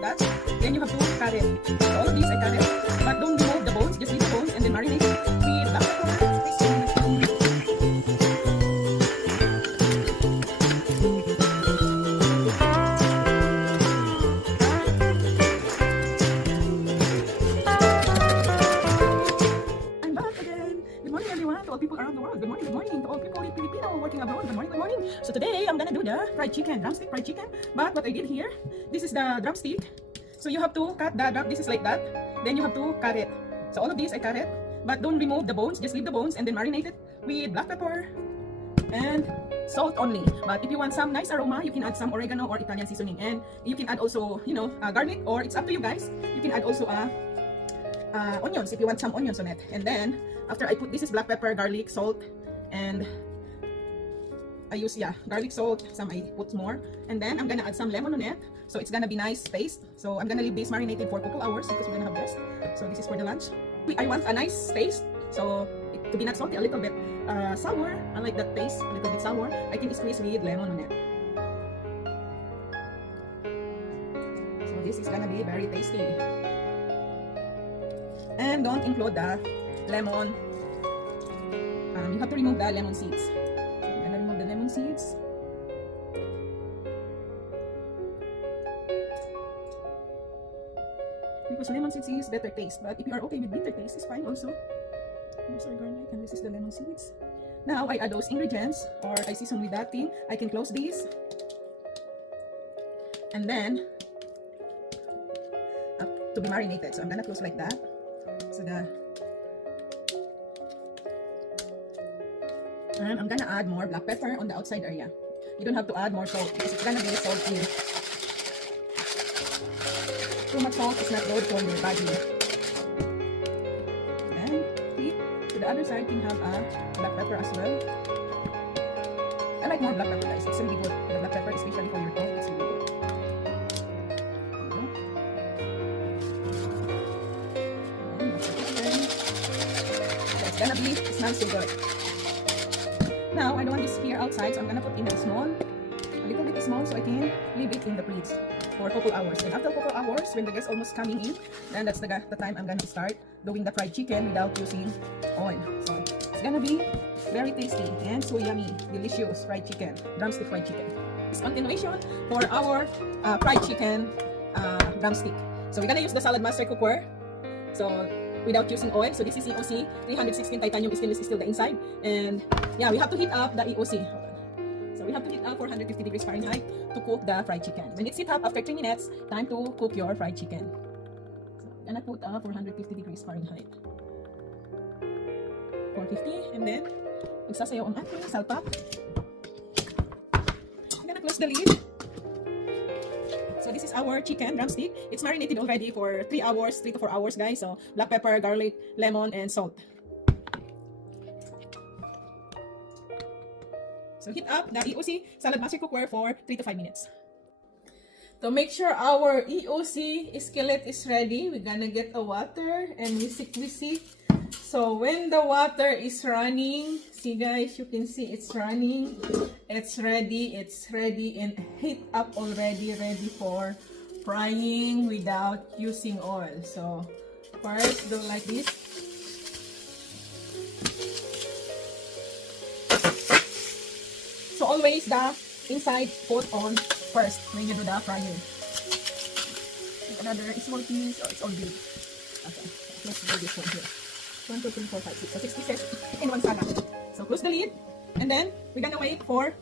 like that. Then you have to cut it. So all of these I cut it, but don't remove the bones. Just leave the bones and then marinate it with black pepper. I'm back again. Good morning, everyone, to all people around the world. Good morning to all people in Filipino working abroad. Good morning, good morning. So today I'm gonna do the fried chicken, drumstick fried chicken. But what I did here, this is the drumstick. So you have to cut the drum. This is like that. Then you have to cut it. So all of these I cut it, but don't remove the bones. Just leave the bones and then marinate it with black pepper and salt only. But if you want some nice aroma, you can add some oregano or Italian seasoning, and you can add also, you know, garlic, or it's up to you guys. You can add also onions if you want some onions on it. And then after I put, this is black pepper, garlic, salt, and I use garlic, salt, some I put more, and then I'm gonna add some lemon on it, so it's gonna be nice paste. So I'm gonna leave this marinated for a couple hours because we're gonna have this. So this is for the lunch. I want a nice taste, so to be not salty, a little bit sour. I like that taste, a little bit sour. I can squeeze with lemon on it. So this is gonna be very tasty. And don't include the lemon. You have to remove the lemon seeds. So I'm gonna remove the lemon seeds. Because lemon seeds is better taste, but if you are okay with bitter taste, it's fine also. These are garlic and this is the lemon seeds. Now I add those ingredients, or I season with that thing. I can close these. And then to be marinated. So I'm gonna close like that. So and I'm gonna add more black pepper on the outside area. You don't have to add more salt because it's gonna be salty. Too much salt is not good for your body. And to the other side, you have black pepper as well. I like more black pepper, guys. It's really good. The black pepper, especially for your tongue, it's really good. It smells so good. Now I don't want this here outside, so I'm gonna put in a little bit small, so I can leave it in the fridge for a couple hours. And after a couple hours, when the guests almost coming in, then that's the time I'm gonna start doing the fried chicken without using oil. So it's gonna be very tasty and so yummy, delicious fried chicken, drumstick fried chicken. It's continuation for our fried chicken drumstick. So we're gonna use the SALADMASTER cookware. So without using oil. So this is EOC 316 titanium stainless steel the inside, and we have to heat up the EOC. So we have to heat up 450 degrees Fahrenheit to cook the fried chicken. When it's heat up after 3 minutes, time to cook your fried chicken. So I'm gonna put 450 degrees Fahrenheit, 450, and then magsasayaw ang ating salpak. I'm gonna close the lid. So this is our chicken drumstick. It's marinated already for 3 hours, 3 to 4 hours, guys. So black pepper, garlic, lemon, and salt. So heat up the EOC SALADMASTER cookware for 3 to 5 minutes. To make sure our EOC skillet is ready, we're gonna get a water and whisk. So when the water is running, see guys, you can see it's running. It's ready, and heat up already, ready for frying without using oil. So first do like this. So always the inside put on first when you do the frying. Another small piece, or it's all big. Okay, let's do this one here. 1, 2, 3, 4, 5, 6. So 6 pieces in one salad. So close the lid, and then we're gonna wait for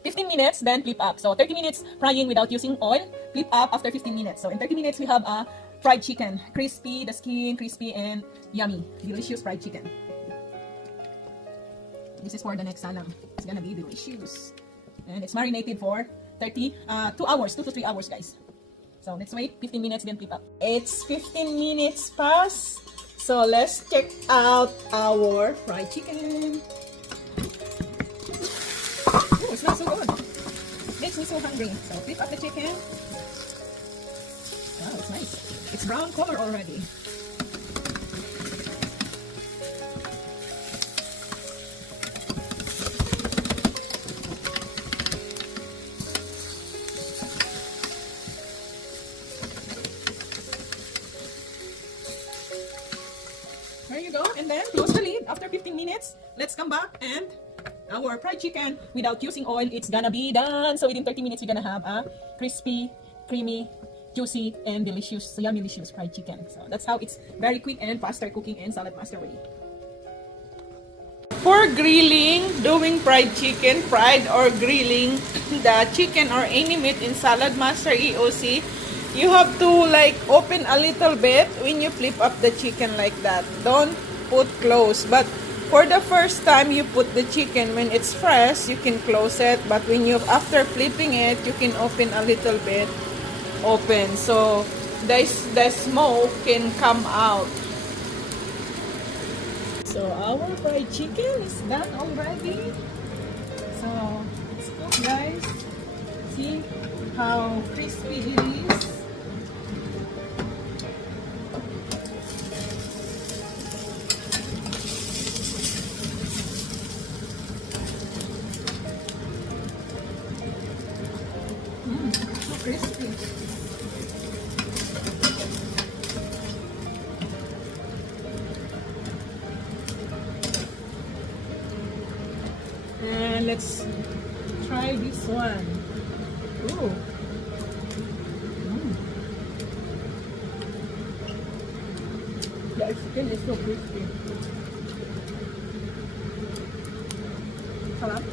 15 minutes, then flip up. So 30 minutes frying without using oil, flip up after 15 minutes. So in 30 minutes, we have a fried chicken. Crispy, the skin crispy and yummy. Delicious fried chicken. This is for the next salang. It's gonna be delicious. And it's marinated for 2 hours, 2 to 3 hours, guys. So let's wait 15 minutes, then flip up. It's 15 minutes past. So let's check out our fried chicken. Oh, it smells so good. Makes me so hungry. So flip up the chicken. Wow, it's nice. It's brown color already. go. And then close the lid. After 15 minutes, let's come back and our fried chicken without using oil, it's gonna be done. So within 30 minutes, we're gonna have a crispy, creamy, juicy, and delicious, yummy, delicious fried chicken. So that's how it's very quick and faster cooking in SALADMASTER way. For grilling, doing fried chicken, fried or grilling the chicken or any meat in SALADMASTER EOC, you have to like open a little bit when you flip up the chicken like that. Don't put close. But for the first time you put the chicken, when it's fresh, you can close it. But when you, after flipping it, you can open a little bit open. So the smoke can come out. So our fried chicken is done already. So it's cooked, guys. See how crispy it is. So crispy. And let's try this one. Ooh. The chicken is so crispy. Sarap.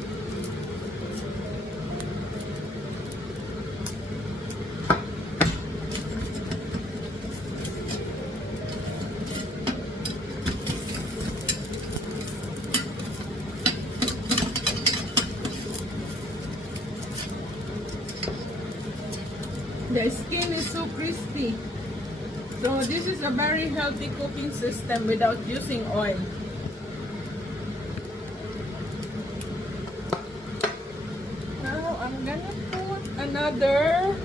The skin is so crispy. So this is a very healthy cooking system without using oil. Now I'm gonna put another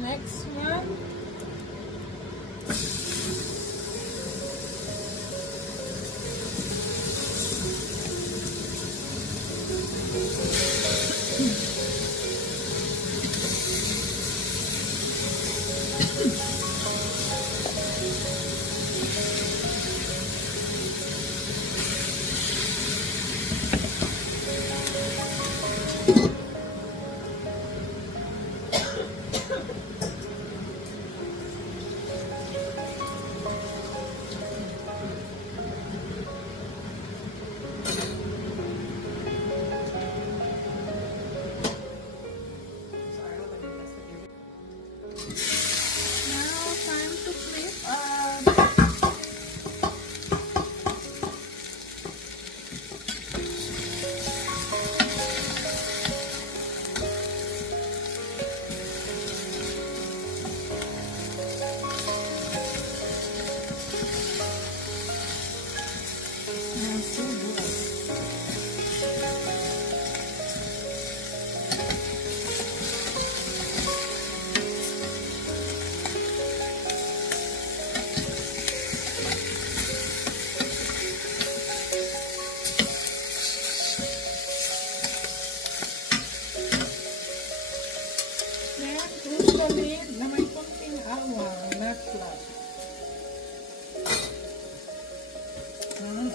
next one.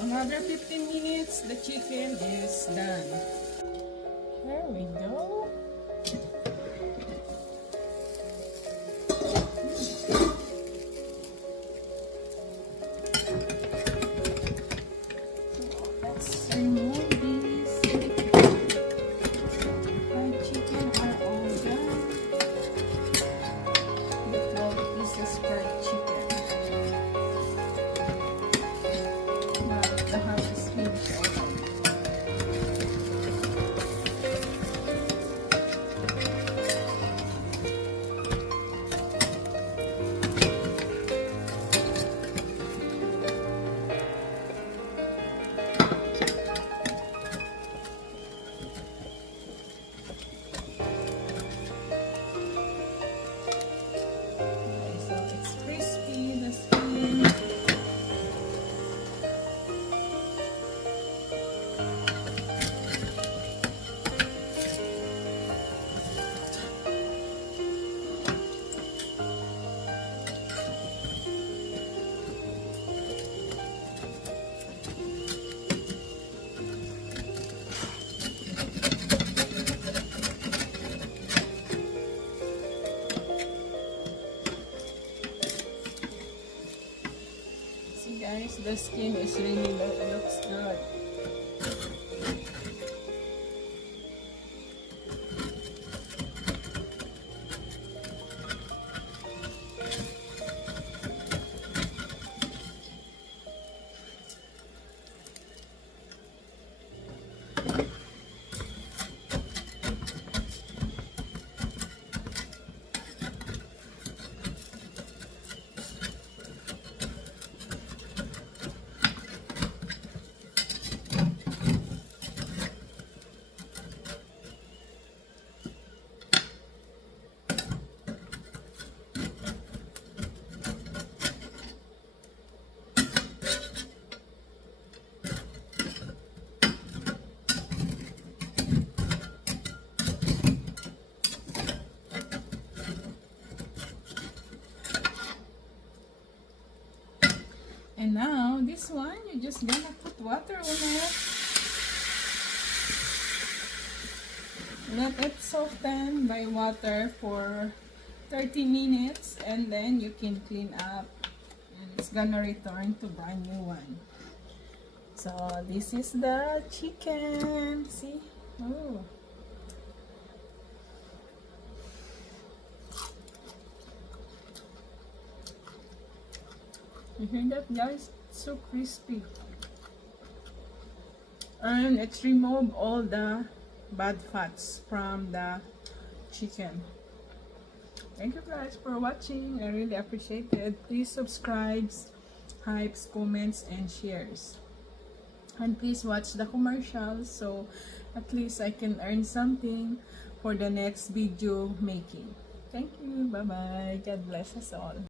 Another 15 minutes, the chicken is done. There we go. Let's remove these. Fried chicken are all done. Look how this is fried chicken. Wow, the half is finished already. the skin is really looks good. And now, this one, you're just gonna put water on it. Let it soften by water for 30 minutes and then you can clean up and it's gonna return to brand new one. So, this is the chicken. See? Oh. You hear that, guys? It's so crispy. And it's removed all the bad fats from the chicken. Thank you guys for watching. I really appreciate it. Please subscribe, hypes, comments, and shares. And please watch the commercials so at least I can earn something for the next video making. Thank you. Bye-bye. God bless us all.